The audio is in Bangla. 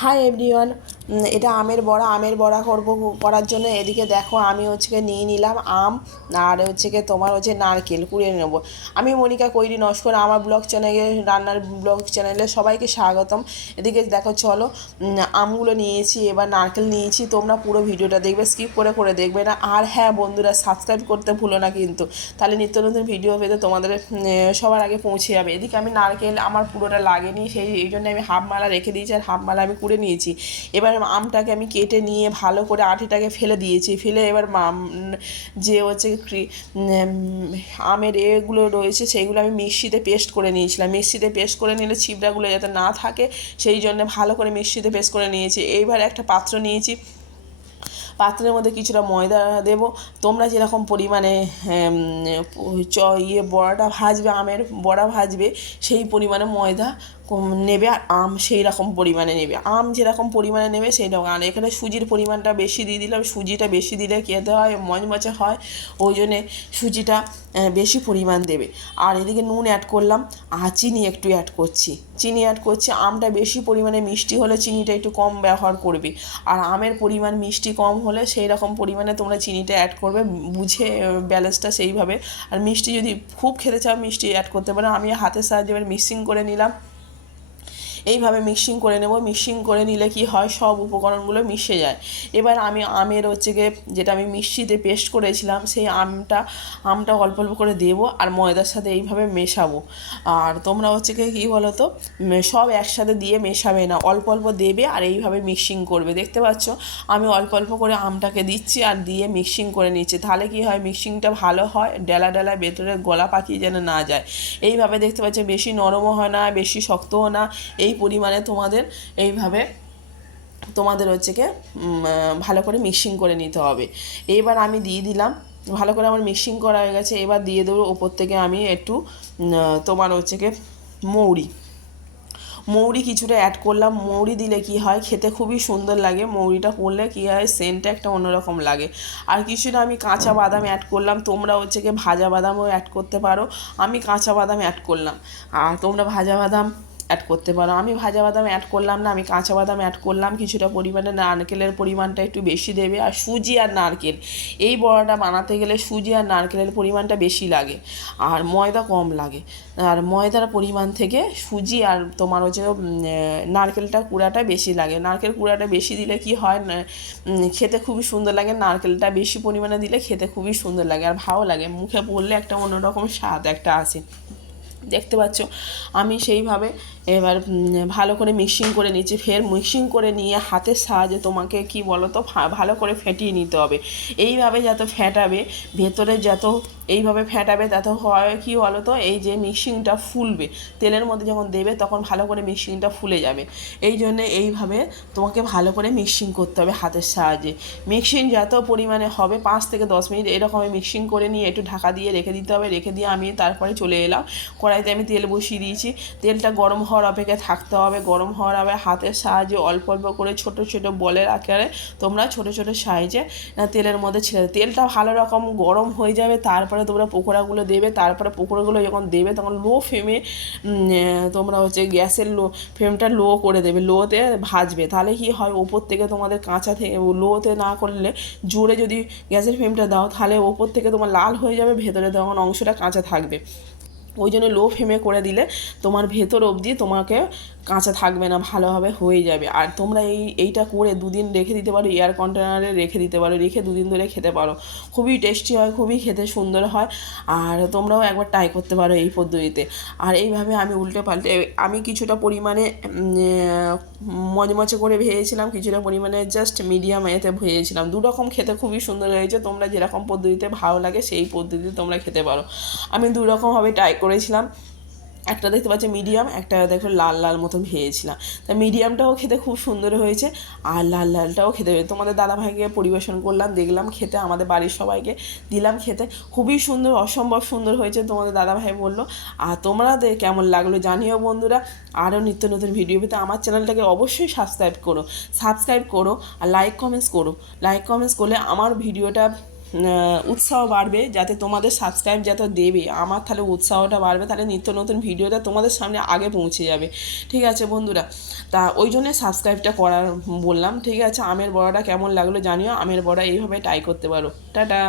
Hi everyone. এটা আমের বড়া করব। করার জন্য এদিকে দেখো আমি নিয়ে নিলাম আম, আর তোমার নারকেল কুড়িয়ে নেব। আমি মনিকা কৈরি নস্কর, আমার ব্লগ চ্যানেলে, রান্নার ব্লগ চ্যানেলে সবাইকে স্বাগতম। এদিকে দেখো চলো, আমগুলো নিয়েছি, এবার নারকেল নিয়েছি। তোমরা পুরো ভিডিওটা দেখবে, স্কিপ করে করে দেখবে না। আর হ্যাঁ বন্ধুরা, সাবস্ক্রাইব করতে ভুলো না কিন্তু, তাহলে নিত্য নতুন ভিডিও পেতে তোমাদের সবার আগে পৌঁছে যাবে। এদিকে আমি নারকেল আমার পুরোটা লাগেনি, এই জন্য আমি হাফ মালা রেখে দিয়েছি, আর হাফ মালা আমি কুড়ে নিয়েছি। এবার আমটাকে আমি কেটে নিয়ে ভালো করে আটিটাকে ফেলে দিয়েছি, ফেলে এবার যে আমের এগুলো রয়েছে সেইগুলো আমি মিক্সিতে পেস্ট করে নিয়েছিলাম। মিক্সিতে পেস্ট করে নিলে ছিবড়াগুলো যাতে না থাকে সেই জন্য ভালো করে মিক্সিতে পেস্ট করে নিয়েছি। এইবার একটা পাত্র নিয়েছি, পাত্রের মধ্যে কিছুটা ময়দা দেব। তোমরা যেরকম পরিমাণে বড়াটা ভাজবে, আমের বড়া ভাজবে, সেই পরিমাণে ময়দা নেবে, আর আম সেই রকম পরিমাণে নেবে। আম যেরকম পরিমাণে নেবে সেই রকম। আর এখানে সুজির পরিমাণটা বেশি দিয়ে দিলাম, সুজিটা বেশি দিলে খেতে হয় মচমচে হয়, ওই জন্যে সুজিটা বেশি পরিমাণ দেবে। আর এদিকে নুন অ্যাড করলাম, আর চিনি একটু অ্যাড করছি। আমটা বেশি পরিমাণে মিষ্টি হলে চিনিটা একটু কম ব্যবহার করবে, আর আমের পরিমাণ মিষ্টি কম হলে সেই রকম পরিমাণে তোমরা চিনিটা অ্যাড করবে, বুঝে ব্যালেন্সটা সেইভাবে। আর মিষ্টি যদি খুব খেতে চাও মিষ্টি অ্যাড করতে পারো। আমি হাতের সাহায্যে এবার মিক্সিং করে নিলাম। এইভাবে মিক্সিং করে নেব। মিক্সিং করে নিলে কি হয়, সব উপকরণগুলো মিশে যায়। এবার আমি আমের যেটা আমি মিক্সিতে পেস্ট করেছিলাম সেই আমটা অল্প অল্প করে দেবো, আর ময়দার সাথে এইভাবে মেশাবো। আর তোমরা কী বলো তো, সব একসাথে দিয়ে মেশাবে না, অল্প অল্প দেবে আর এইভাবে মিক্সিং করবে। দেখতে পাচ্ছ আমি অল্প অল্প করে আমটাকে দিচ্ছি আর দিয়ে মিক্সিং করে নিচ্ছি। তাহলে কি হয়, মিক্সিংটা ভালো হয়, ডেলা ডেলা ভেতরে গলা পাকিয়ে যেন না যায়। এইভাবে দেখতে পাচ্ছ বেশি নরমও হয় না, বেশি শক্তও না, এই পরিমাণে এইভাবে তোমাদের ভালো করে মিক্সিং করে নিতে হবে। এবার আমি দিয়ে দিলাম, ভালো করে আমার মিক্সিং করা হয়ে গেছে। এবার দিয়ে দেবো ওপর থেকে আমি একটু তোমার মৌরি মৌরি কিছুটা অ্যাড করলাম। মৌরি দিলে কি হয়, খেতে খুবই সুন্দর লাগে। মৌরিটা পড়লে কি হয়, সেন্টটা একটা অন্যরকম লাগে। আর কিছুটা আমি কাঁচা বাদাম অ্যাড করলাম। তোমরা ভাজা বাদামও অ্যাড করতে পারো, আমি কাঁচা বাদাম অ্যাড করলাম। আর তোমরা ভাজা বাদাম অ্যাড করতে পারো, আমি ভাজা বাদাম অ্যাড করলাম না, আমি কাঁচা বাদাম অ্যাড করলাম। কিছুটা পরিমাণে নারকেলের পরিমাণটা একটু বেশি দেবে। আর সুজি আর নারকেল, এই বড়াটা বানাতে গেলে সুজি আর নারকেলের পরিমাণটা বেশি লাগে, আর ময়দা কম লাগে। আর ময়দার পরিমাণ থেকে সুজি আর তোমার নারকেলটা কুড়াটা বেশি লাগে। নারকেল কুড়াটা বেশি দিলে কি হয়, খেতে খুবই সুন্দর লাগে। নারকেলটা বেশি পরিমাণে দিলে খেতে খুবই সুন্দর লাগে আর ভালো লাগে, মুখে পড়লে একটা অন্যরকম স্বাদ একটা আসে। দেখতে পাচ্ছ আমি সেইভাবে এবার ভালো করে মিক্সিং করে নিচ্ছি। ফের মিক্সিং করে নিয়ে হাতের সাহায্যে তোমাকে কি বলো তো ভালো করে ফেটিয়ে নিতে হবে। এইভাবে যত ফেটাবে ভেতরে, এইভাবে ফেটাবে তাতে হয় কি বলো তো, এই যে মিক্সিংটা ফুলবে, তেলের মধ্যে যখন দেবে তখন ভালো করে মিক্সিংটা ফুলে যাবে। এই জন্যে এইভাবে তোমাকে ভালো করে মিক্সিং করতে হবে হাতের সাহায্যে। মিক্সিং যত পরিমাণে হবে 5 থেকে 10 মিনিট এরকম মিক্সিং করে নিয়ে একটু ঢাকা দিয়ে রেখে দিতে হবে। রেখে দিয়ে আমি তারপরে চলে এলাম কড়াইতে, আমি তেল বসিয়ে দিয়েছি। তেলটা গরম হওয়ার অপেক্ষায় থাকতে হবে। গরম হওয়ার আবার হাতের সাহায্যে অল্প অল্প করে ছোট ছোট বলের আকারে তোমরা ছোট ছোট সাইজে তেলের মধ্যে ছেড়ে দেবে। তেলটা ভালো রকম গরম হয়ে যাবে, তারপরে তোমরা পকোড়াগুলো দেবে। তারপরে পকোড়াগুলো যখন দেবে তখন লো ফ্লেমে তোমরা গ্যাসের ফ্লেমটা লো করে দেবে, লোতে ভাজবে। তাহলে কি হয়, ওপর থেকে তোমাদের কাঁচা থেকে, লোতে না করলে জোরে যদি গ্যাসের ফ্লেমটা দাও তাহলে ওপর থেকে তোমার লাল হয়ে যাবে, ভেতরে তখন অংশটা কাঁচা থাকবে। ওই জন্য লো ফ্লেমে করে দিলে তোমার ভেতর অবধি তোমাকে কাঁচা থাকবে না, ভালোভাবে হয়ে যাবে। আর তোমরা এইটা করে 2 দিন রেখে দিতে পারো, এয়ার কন্টেনারে রেখে দিতে পারো, রেখে 2 দিন ধরে খেতে পারো। খুবই টেস্টি হয়, খুবই খেতে সুন্দর হয়। আর তোমরাও একবার ট্রাই করতে পারো এই পদ্ধতিতে। আর এইভাবে আমি উল্টে পাল্টে আমি কিছুটা পরিমাণে মচমচে করে ভেজেছিলাম, কিছুটা পরিমাণে জাস্ট মিডিয়াম এতে ভেজেছিলাম। 2 রকম খেতে খুবই সুন্দর হয়েছে। তোমরা যেরকম পদ্ধতিতে ভালো লাগে সেই পদ্ধতিতে তোমরা খেতে পারো। আমি 2 রকমভাবে ট্রাই করেছিলাম। একটা দেখতে পাচ্ছি মিডিয়াম, একটা দেখো লাল লাল মতন ভেজেছিলাম। তা মিডিয়ামটাও খেতে খুব সুন্দর হয়েছে, আর লাল লালটাও খেতে হয়েছে। তোমাদের দাদাভাইকে পরিবেশন করলাম, দেখলাম খেতে, আমাদের বাড়ির সবাইকে দিলাম খেতে। খুবই সুন্দর, অসম্ভব সুন্দর হয়েছে তোমাদের দাদাভাই বললো। আর তোমাদের কেমন লাগলো জানিও বন্ধুরা। আরও নিত্য নতুন ভিডিও পেতে আমার চ্যানেলটাকে অবশ্যই সাবস্ক্রাইব করো আর লাইক কমেন্টস করো। লাইক কমেন্টস করলে আমার ভিডিওটা উৎসাহ বাড়বে, যাতে তোমাদের সাবস্ক্রাইব যাতে দেবে আমার, তাহলে উৎসাহটা বাড়বে, তাহলে নিত্য নতুন ভিডিওটা তোমাদের সামনে আগে পৌঁছে যাবে। ঠিক আছে বন্ধুরা, তা ওই জন্যে সাবস্ক্রাইবটা করার বললাম। ঠিক আছে, আমের বড়াটা কেমন লাগলো জানিও, আমের বড়া এইভাবে ট্রাই করতে পারো। টাটা।